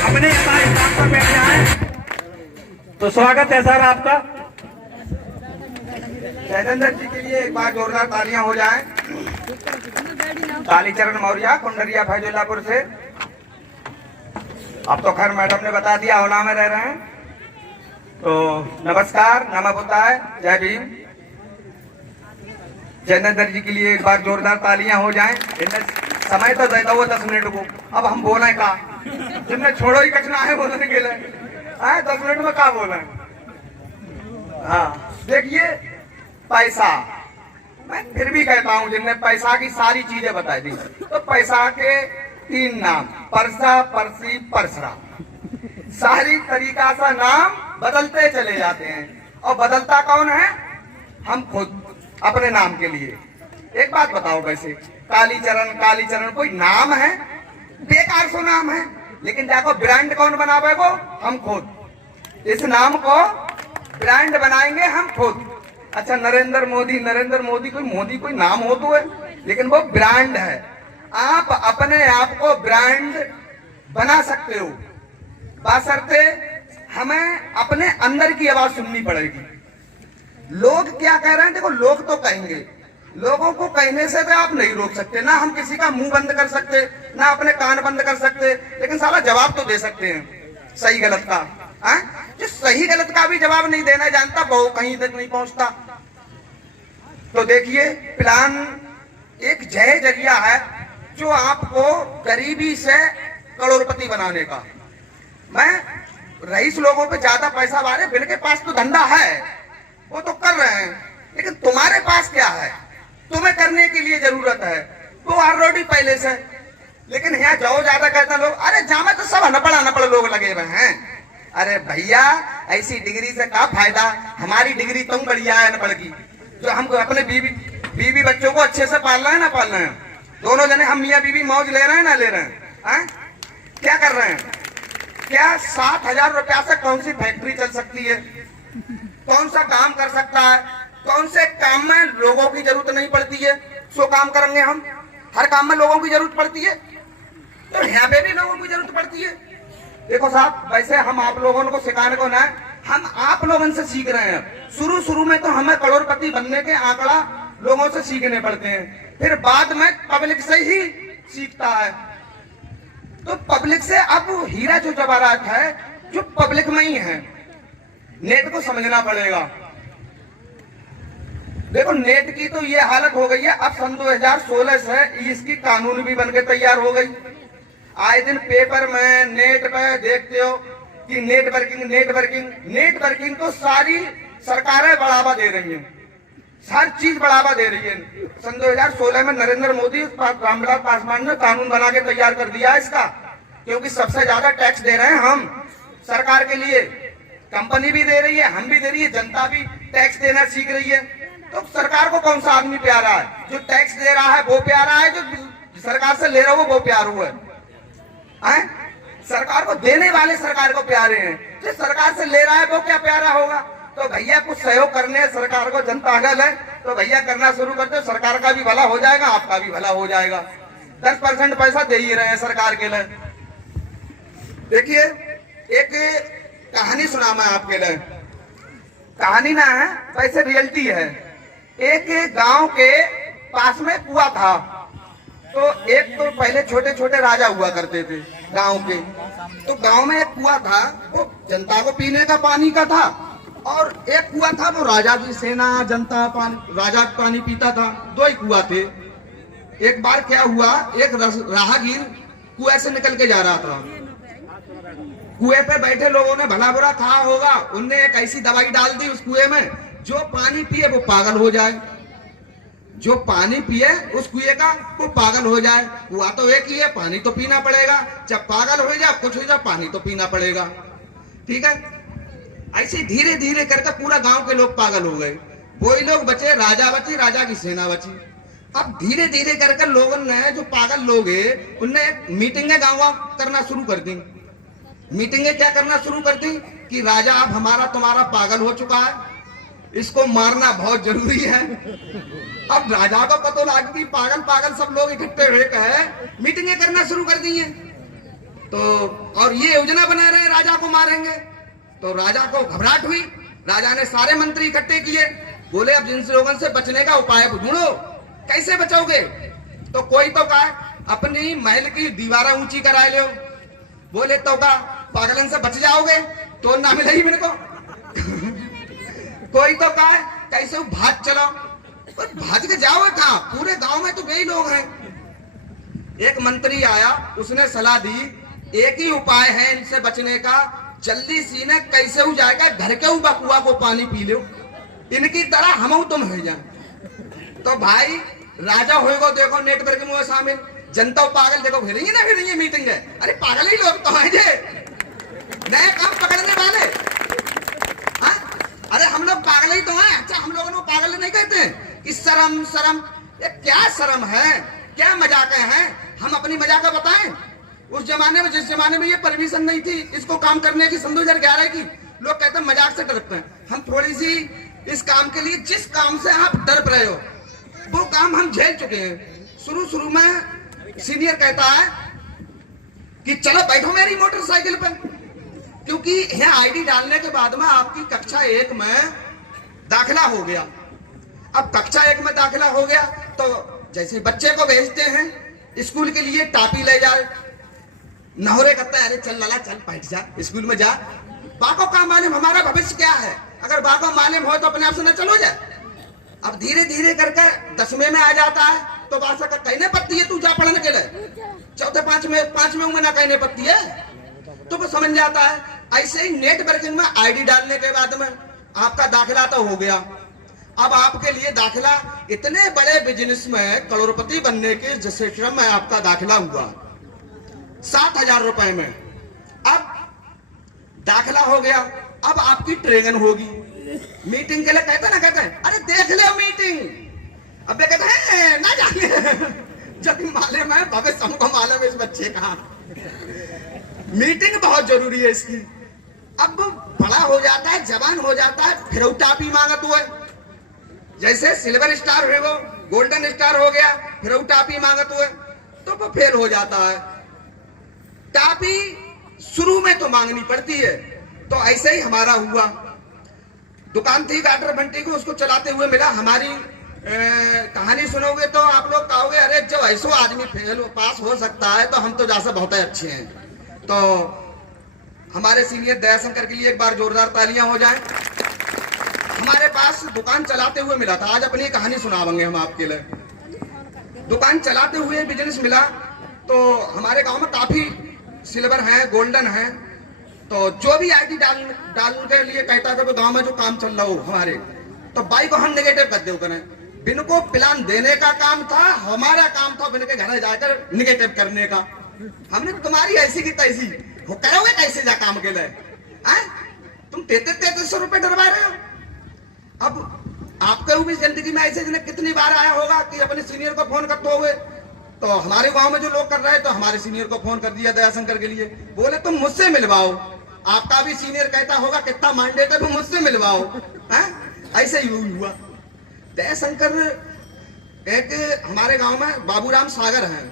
अपने हमारे स्थान पर बैठ जाएं। तो स्वागत है सर आपका। जयचंद्र जी के लिए एक बार जोरदार तालियां हो जाएं। कालीचरण मौर्य, कुंडरिया फैजुल्लापुर से। अब तो खैर मैडम ने बता दिया होना में रह रहे हैं। तो नमस्कार, नमः बुद्धाय, जय भीम। जयचंद्र जी के लिए एक बार जोरदार तालियां हो जाएं। इनने समय तो दे दो 10 मिनट को, अब हम बोले का जिनने छोड़ो ही कचना है बोलने के लिए 10 मिनट में क्या बोले। हाँ देखिए, पैसा, मैं फिर भी कहता हूं जिनने पैसा की सारी चीजें बताई दी। तो पैसा के 3 नाम, परसा, परसी, परसरा। सारी तरीका सा नाम बदलते चले जाते हैं। और बदलता कौन है? हम खुद अपने नाम के लिए। एक बात बताओ, वैसे कालीचरण, कालीचरण कोई नाम है? बेकार सो नाम है। लेकिन देखो ब्रांड कौन बनावे को? हम खुद। इस नाम को ब्रांड बनाएंगे हम खुद। अच्छा, नरेंद्र मोदी, नरेंद्र मोदी कोई नाम हो तो है, लेकिन वो ब्रांड है। आप अपने आप को ब्रांड बना सकते हो, बशर्ते हमें अपने अंदर की आवाज सुननी पड़ेगी। लोग क्या कह रहे हैं? देखो, लोग तो कहेंगे, लोगों को कहने से तो आप नहीं रोक सकते ना। हम किसी का मुंह बंद कर सकते ना, अपने कान बंद कर सकते, लेकिन साला जवाब तो दे सकते हैं सही गलत का। जो सही गलत का भी जवाब नहीं देना जानता, वो कहीं तक नहीं पहुंचता। तो देखिए, प्लान एक जय जरिया है जो आपको गरीबी से करोड़पति बनाने का। मैं रईस लोगों पे ज्यादा पैसा वाले, बिल के पास तो धंधा है, वो तो कर रहे हैं, लेकिन तुम्हारे पास क्या है? तुम्हें करने के लिए जरूरत है तो ऑलरेडी पहले से। लेकिन यहाँ जाओ ज्यादा कहते हैं लोग, अरे जामे तो सब अनपढ़ लोग लगे हुए हैं। अरे भैया, ऐसी डिग्री से क्या फायदा? हमारी डिग्री तुम बढ़िया है अनपढ़ की, जो हम अपने बीवी बच्चों को अच्छे से पाल रहे हैं ना पाल रहे हैं। दोनों जने हम मियाँ बीवी मौज ले रहे हैं ना ले रहे हैं? क्या कर रहे हैं? क्या 7,000 रुपया से कौन सी फैक्ट्री चल सकती है? कौन सा काम कर सकता है? कौन से काम में लोगों की जरूरत नहीं पड़ती है सो काम करेंगे हम? हर काम में लोगों की जरूरत पड़ती है, तो यहाँ पे भी लोगों की जरूरत पड़ती है। देखो साहब, वैसे हम आप लोगों को सिखाने को ना, हम आप लोगों से सीख रहे हैं। शुरू में तो हमें करोड़पति बनने के आंकड़ा लोगों से सीखने पड़ते हैं, फिर बाद में पब्लिक से ही सीखता है। तो पब्लिक से अब हीरा जो जवाहरात है, जो पब्लिक में ही है। नेट को समझना पड़ेगा। देखो, नेट की तो ये हालत हो गई है, अब सन 2016 से इसकी कानून भी बनके तैयार हो गई। आए दिन पेपर में, नेट पे देखते हो कि नेटवर्किंग तो सारी सरकारें बढ़ावा दे रही हैं, हर चीज बढ़ावा दे रही है। सन 2016 में नरेंद्र मोदी, रामविलास पासवान ने कानून बना के तैयार कर दिया इसका, क्योंकि सबसे ज्यादा टैक्स दे रहे हैं हम सरकार के लिए। कंपनी भी दे रही है, हम भी दे रही है, जनता भी टैक्स देना सीख रही है। तो सरकार को कौन सा आदमी प्यारा है? जो टैक्स दे रहा है वो प्यारा है, जो सरकार से ले रहा हो वो प्यारा हुआ है? सरकार को देने वाले सरकार को प्यारे हैं, जो सरकार से ले रहा है वो क्या प्यारा होगा? तो भैया कुछ सहयोग करने सरकार को, जनता अगल है तो भैया करना शुरू करते हो, सरकार का भी भला हो जाएगा, आपका भी भला हो जाएगा। 10% पैसा दे ही रहे हैं सरकार के लिए। देखिए, एक कहानी सुना मैं आपके लिए। कहानी ना है, वैसे रियलिटी है। एक गांव के पास में कुआं था। तो एक तो पहले छोटे छोटे राजा हुआ करते थे गांव के। तो गांव में एक कुआं था, वो जनता को पीने का पानी का था, और एक कुआं था वो राजा की सेना, जनता राजा पानी पीता था। 2 ही कुआं थे। एक बार क्या हुआ, एक राहगीर कुएं से निकल के जा रहा था। कुएं पे बैठे लोगों ने भला बुरा कहा होगा, उनने एक ऐसी दवाई डाल दी उस कुएं में, जो पानी पिए वो पागल हो जाए। जो पानी पिए उस कुएं का वो पागल हो जाए। कुआं तो एक ही है, पानी तो पीना पड़ेगा। जब पागल हो जाए, कुछ हो जाए, पानी तो पीना पड़ेगा। ठीक है, ऐसे धीरे धीरे करके पूरा गांव के लोग पागल हो गए। वही लोग बचे, राजा बचे, राजा की सेना बची। अब धीरे धीरे करके लोगों ने, जो पागल लोग हैं, उनने एक मीटिंग गांव करना शुरू कर दी। मीटिंगें क्या करना शुरू कर दी कि राजा अब हमारा तुम्हारा पागल हो चुका है, इसको मारना बहुत जरूरी है। अब राजा को पता लगा कि पागल पागल सब लोग इकट्ठे हुए कहे, मीटिंगें करना शुरू कर दी हैं। तो और ये योजना बना रहे हैं राजा को मारेंगे। तो राजा को घबराहट हुई, राजा ने सारे मंत्री इकट्ठे किए, बोले अब जिन लोगों से बचने का उपाय ढूंढो, कैसे बचोगे? तो कोई तो कहा अपनी महल की दीवारें ऊंची करा लो, बोले तो का पागलन से बच जाओगे, तो ना मिलेगी मेरे को। कोई तो कहा कैसे भाग चलो, भाग के जाओ कहां, पूरे गांव में तो वही लोग हैं। एक मंत्री आया, उसने सलाह दी एक ही उपाय है इनसे बचने का, जल्दी सीने कैसे हो जाएगा, घर के ऊपर कुआ को पानी पी लो, इनकी तरह हम तुम हो जाए। तो भाई राजा होएगो देखो नेटवर्क में शामिल, जनता पागल देखो फिरेंगे ना फिरेंगे मीटिंग है, अरे पागल ही लोग तो हैं जे नए काम पकड़ने वाले। हाँ? अरे हम लोग पागल ही तो हैं। अच्छा हम लोगों को पागल नहीं कहते कि शर्म शर्म, ये क्या शर्म है, क्या मजाक है? हम अपनी मजाक बताएं। उस जमाने में, जिस जमाने में ये परमिशन नहीं थी इसको काम करने की, सन 2011 की, लोग कहते हैं मजाक से डरते हैं। हम थोड़ी सी इस काम के लिए, जिस काम से आप डर रहे हो वो काम हम झेल चुके हैं। शुरू में सीनियर कहता है कि चलो बैठो मेरी मोटरसाइकिल पर, क्योंकि यहाँ आईडी डालने के बाद में आपकी कक्षा 1 में दाखिला हो गया। अब कक्षा 1 में दाखिला हो गया तो जैसे बच्चे को भेजते हैं स्कूल के लिए, टापी ले जाए, नहरे कहता है अरे चल लाला चल बैठ जा स्कूल में जा। बाको का मालूम हमारा भविष्य क्या है, अगर बाको मालूम हो तो अपने आप से न चलो जाए। अब धीरे धीरे करके 10वें में आ जाता है तो बासा का कहने पड़ती है तू जा पढ़ने के लिए, चौथे 5वें में ना कहने पड़ती है, तो वो समझ जाता है। ऐसे ही नेटवर्किंग में आईडी डालने के बाद में आपका दाखिला तो हो गया। अब आपके लिए दाखिला इतने बड़े बिजनेस में करोड़पति बनने के सिस्टम में आपका दाखिला हुआ 7,000 रुपए में। अब दाखिला हो गया, अब आपकी ट्रेनिंग होगी। मीटिंग के लिए कहते हैं अरे देख ले मीटिंग, अब कहते हैं ना जाने जब मालूम है भविष्य हमको मालूम है इस बच्चे का, मीटिंग बहुत जरूरी है इसकी। अब बड़ा हो जाता है, जवान हो जाता है, फिर टापी मांगत हुए, जैसे सिल्वर स्टार हो, गोल्डन स्टार हो गया, फिर टापी मांगत हुए तो वो फेल हो जाता है। टापी शुरू में तो मांगनी पड़ती है। तो ऐसे ही हमारा हुआ, दुकान थी गाटर बंटी को, उसको चलाते हुए मिला। हमारी कहानी सुनोगे तो आप लोग कहोगे अरे जब ऐसा आदमी फेल पास हो सकता है तो हम तो जैसे बहुत अच्छे हैं। तो हमारे सीनियर दयाशंकर के लिए एक बार जोरदार तालियां हो जाएं। हमारे पास दुकान चलाते हुए मिला था, आज अपनी कहानी सुनावेंगे हम आपके लिए। दुकान चलाते हुए बिजनेस मिला तो हमारे गांव में काफी सिल्वर है, गोल्डन है, तो जो भी आईडी डाल के लिए कहता था तो गांव में जो काम चल रहा हो हमारे, तो बाई को हम नेगेटिव कर दे करें। बिन को प्लान देने का काम था, हमारा काम था बिन के घर जाकर निगेटिव करने का। हमने तुम्हारी ऐसी की तैसी वो करोगे कैसे जा काम के लिए, तुम 3300 रुपए डरवा रहे हो। अब आपके भी जिंदगी में ऐसे जिन्हें कितनी बार आया होगा कि अपने सीनियर को फोन करते हुए, तो हमारे गांव में जो लोग कर रहे हैं तो हमारे सीनियर को फोन कर दिया दयाशंकर के लिए, बोले तुम मुझसे मिलवाओ। आपका भी सीनियर कहता होगा कितना मैंडेट है, तुम मुझसे मिलवाओ। ऐसे ही हुआ। दयाशंकर एक हमारे गांव में बाबूराम सागर हैं,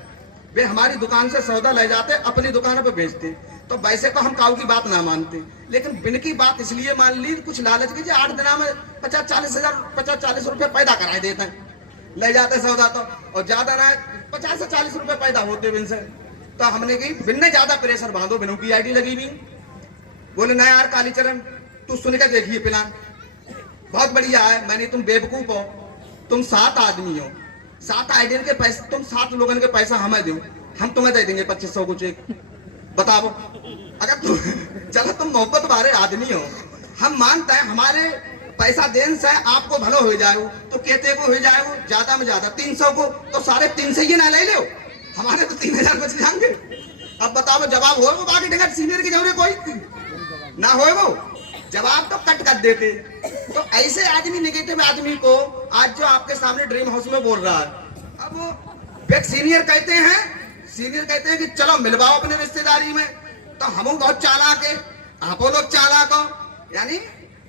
वे हमारी दुकान से सौदा ले जाते, अपनी दुकानों पे बेचते। तो वैसे तो हम काऊ की बात ना मानते, लेकिन बिन की बात इसलिए मान ली, कुछ लालच कीजिए 8 दिना में 50-40 रुपए पैदा करा देते हैं, ले जाते सौदा तो, और ज्यादा ना 50 से 40 रुपए पैदा होते बिन से। तो हमने की बिन ने ज्यादा प्रेशर बांधो, बिनों की आईडी लगी हुई। बोले ना यार कालीचरण तू सुन के देखिए प्लान बहुत बढ़िया है, मैंने तुम बेवकूफ हो, तुम 7 आदमी हो, 7 आईडी के पैसे, तुम 7 लोगों के पैसा हमें दो, हम तुम्हें दे देंगे 2500 कुछ एक। बताओ अगर तुम चलो तुम मोहब्बत वाले आदमी हो, हम मानते हैं हमारे पैसा देने से आपको भलो हो जाए, तो कहते को हो जाए ज्यादा में ज्यादा 300 को, तो 350 ही ना ले लो, हमारे तो 3000 बच जाएंगे। अब बताओ जवाब हो, बाकी जगह सीनियर की जरूरत कोई ना हो, वो जवाब तो कट कर देते। तो ऐसे आदमी, निगेटिव आदमी को आज जो आपके सामने ड्रीम हाउस में बोल रहा है, अब सीनियर कहते हैं कि चलो मिलवाओ अपने रिश्तेदारी में, तो हम बहुत चालाक है, आपो लोग चालाक हो। यानी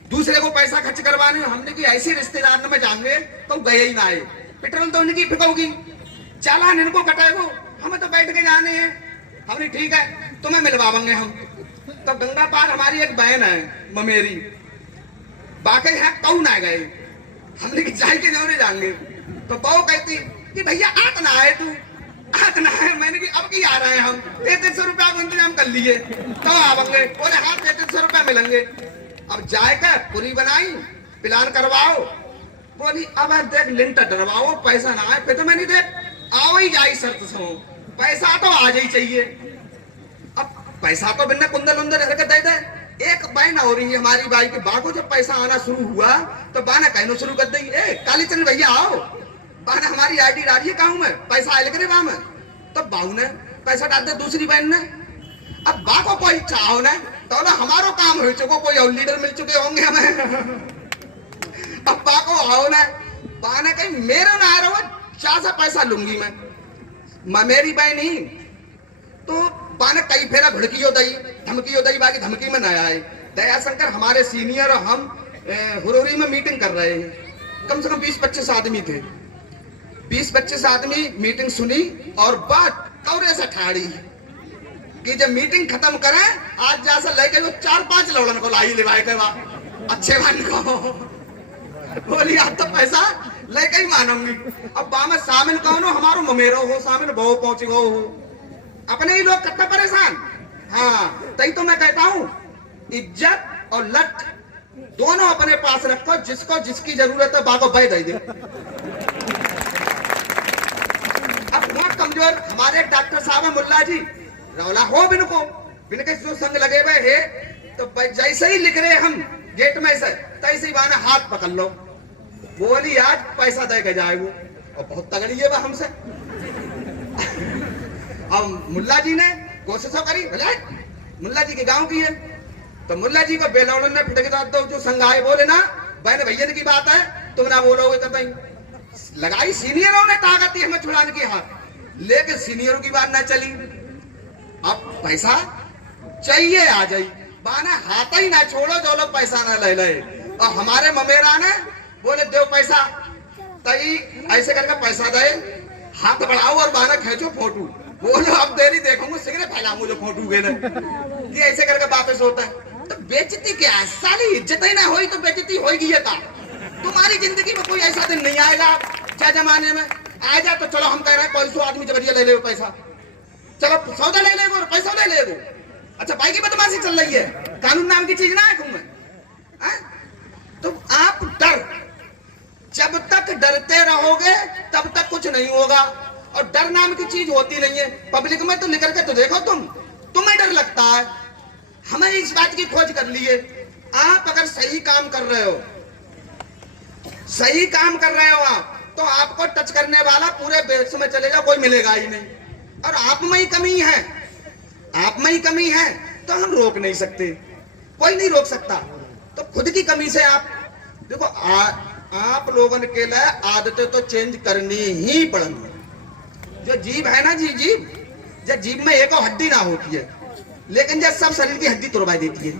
दूसरे को पैसा खर्च करवाने, हमने कि ऐसे रिश्तेदार में जाएंगे तो गए ही ना आए, पेट्रोल तो उनकी फिकोगी, चालान इनको कटेगो, हमें तो बैठ के जाने हैं। हमने ठीक है तुम्हें मिलवाएंगे हम। तो गंगा पार हमारी एक बहन है ममेरी, बाकी है कऊ ना गए, हमने कि जाए के जरूर जाएंगे। तो बहू कहती कि भैया आत ना आए, तू आत ना है। मैंने कि अब की आ रहे हैं हम, 3300 रुपया को इंतजाम कर लिए तो आवेंगे। बोले हाँ 3300 रुपया मिलेंगे। अब जाएकर पूरी बनाई, प्लान करवाओ, बोली अब देख लिंटर डरवाओ, पैसा ना आए। फिर तो मैंने देख आओ ही जाई शर्त से, पैसा तो आ जाई चाहिए। अब पैसा तो बिना कुंदल उंदल हरकत दे दे। एक बहन हो रही है हमारी बाई की, बा को जब पैसा आना शुरू हुआ तो बा ने कहना शुरू कर दी, ए कालीचंद भैया आओ, बा ने हमारी आईडी डाली है में पैसा आए लेकर बा में। तो बाऊ ने पैसा डाल दे दूसरी बहन ने। अब बा को कोई चाहो ना तो ना हमारो काम हो चुको, कोई और लीडर मिल चुके होंगे हमें। अब बा को आओ ना, बा ने कही मेरे ना आ रहा चाह सा पैसा लूंगी मैं मेरी बहन ही। तो बा ने कई फेरा भड़कियो दई, धमकियो दई, बाकी धमकी में ना आए। दया शंकर हमारे सीनियर और हम हुरोरी में मीटिंग कर रहे हैं, कम से कम 20-25 आदमी थे। 20-25 आदमी मीटिंग सुनी और बात कौरे से ठाड़ी कि जब मीटिंग खत्म करें आज जैसा लेके वो 4-5 लौड़न को लाई लेवाए के बाद अच्छे बन को बोली आप तो पैसा लेके ही मानूंगी। अब बा में शामिल कौन हो, हमारो ममेरो हो शामिल, बहु पहुंच गो हो, अपने ही लोग कट्टा परेशान। हाँ तई तो मैं कहता हूं इज्जत और लट दोनों अपने पास रखो, जिसको जिसकी जरूरत है बाको बह दे। अब बहुत कमजोर हमारे एक डॉक्टर साहब है मुल्ला जी, रौला हो बिनको बिनके जो संग लगे हुए है, तो जैसे ही लिख रहे हम गेट में से तैसे ही बाने हाथ पकड़ लो, बोली आज पैसा दे के जाए वो, और बहुत तगड़ी है वह हमसे। अब मुल्ला जी ने कोशिश करी, मुल्ला जी के गांव की है, तो मुल्ला जी को बेलौड़न ने फिटक दो जो संग आए, बोले ना बहन भैया की बात है तुम ना बोलोगे तो नहीं। लगाई सीनियरों ने ताकत थी हमें छुड़ाने की हाथ, लेकिन सीनियरों की बात ना चली। अब पैसा चाहिए आ जाई, बाना हाथ ही ना छोड़ो जो लोग पैसा ना ले ले। और हमारे ममेरा ने बोले दो पैसा, तई ऐसे करके पैसा दे, हाथ बढ़ाओ और बाना खींचो फोटो, बोलो अब देरी देखूंगा सिगरेट फैलाऊंगा जो फोटो गए कि ऐसे करके वापस होता है। तो बेइज्जती क्या है साली, इज्जत ही ना होई तो बेइज्जती होगी है का। तुम्हारी जिंदगी में कोई ऐसा दिन नहीं आएगा क्या जमाने में आ जा, तो चलो हम कह रहे हैं 500 आदमी जबरिया ले ले पैसा, चलो सौदा ले लेगो पैसा ले लेगो। अच्छा भाई की बदमाशी चल रही है, कानून नाम की चीज ना है तुम्हें। तो आप डर, जब तक डरते रहोगे तब तक कुछ नहीं होगा, और डर नाम की चीज होती नहीं है। पब्लिक में तो निकल के तो देखो तुम्हें डर लगता है, हमें इस बात की खोज कर लिए। आप अगर सही काम कर रहे हो, सही काम कर रहे हो आप, तो आपको टच करने वाला पूरे देश में चलेगा, कोई मिलेगा ही नहीं। और आप में ही कमी है, आप में ही कमी है, तो हम रोक नहीं सकते, कोई नहीं रोक सकता। तो खुद की कमी से आप देखो, आप लोगों के लिए आदतें तो चेंज करनी ही पड़ेगी। जो जीभ है ना जीभ, जब जीभ में एक हड्डी ना होती है, लेकिन जब सब शरीर की हड्डी तोड़वा देती है,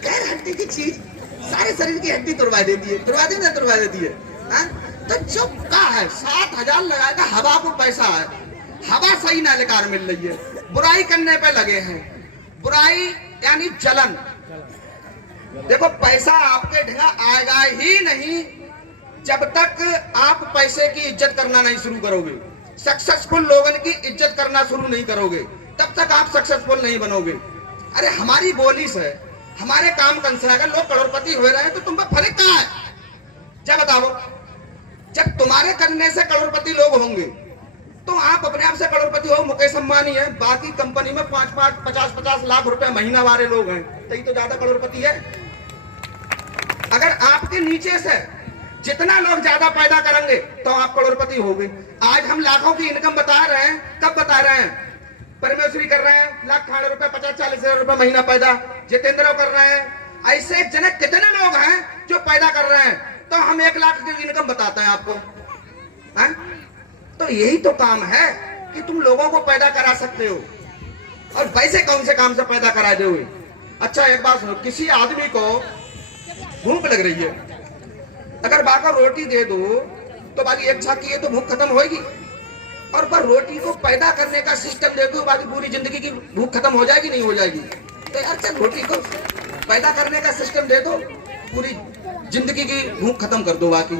गैर हड्डी की चीज सारे शरीर की हड्डी तोड़वा देती है, तोड़वा देती है। तो चुप का है, 7,000 लगाएगा, हवा को पैसा है, हवा सही ना लेकर मिल रही है, बुराई करने पे लगे हैं। बुराई यानी जलन। देखो पैसा आपके ढंगा आएगा ही नहीं जब तक आप पैसे की इज्जत करना नहीं शुरू करोगे, सक्सेसफुल लोगों की इज्जत करना शुरू नहीं करोगे, तब तक आप सक्सेसफुल नहीं बनोगे। अरे हमारी बोली से, हमारे काम कंसे अगर लोग करोड़पति हो रहे हैं तो तुम पर फर्क कहाँ है? क्या बताओ? जब तुम्हारे करने से करोड़पति लोग होंगे तो आप अपने आप से करोड़पति हो। मुकेश अंबानी है, बाकी कंपनी में 50-50 लाख रुपए महीना वाले लोग हैं, तो ज्यादा करोड़पति है। अगर आपके नीचे से जितना लोग ज्यादा पैदा करेंगे तो आप करोड़पति होंगे। आज हम लाखों की इनकम बता रहे हैं, कब बता रहे हैं? परमेश्वरी कर रहे हैं लाख 50-40 हजार रुपए महीना पैदा, जितेंद्र कर रहे हैं। ऐसे जनक कितने लोग हैं जो पैदा कर रहे हैं, तो हम 1 लाख की इनकम बताते हैं आपको। तो यही तो काम है कि तुम लोगों को पैदा करा सकते हो, और पैसे कौन से काम से पैदा करा दो। अच्छा एक बात सुनो, किसी आदमी को भूख लग रही है, अगर बाका रोटी दे दो तो बाकी एक छाकी है तो भूख खत्म होगी, और पर रोटी को पैदा करने का सिस्टम दे दो बाकी पूरी जिंदगी की भूख खत्म हो जाएगी नहीं हो जाएगी। तो यार चल रोटी को पैदा करने का सिस्टम दे दो, पूरी जिंदगी की भूख खत्म कर दो बाकी।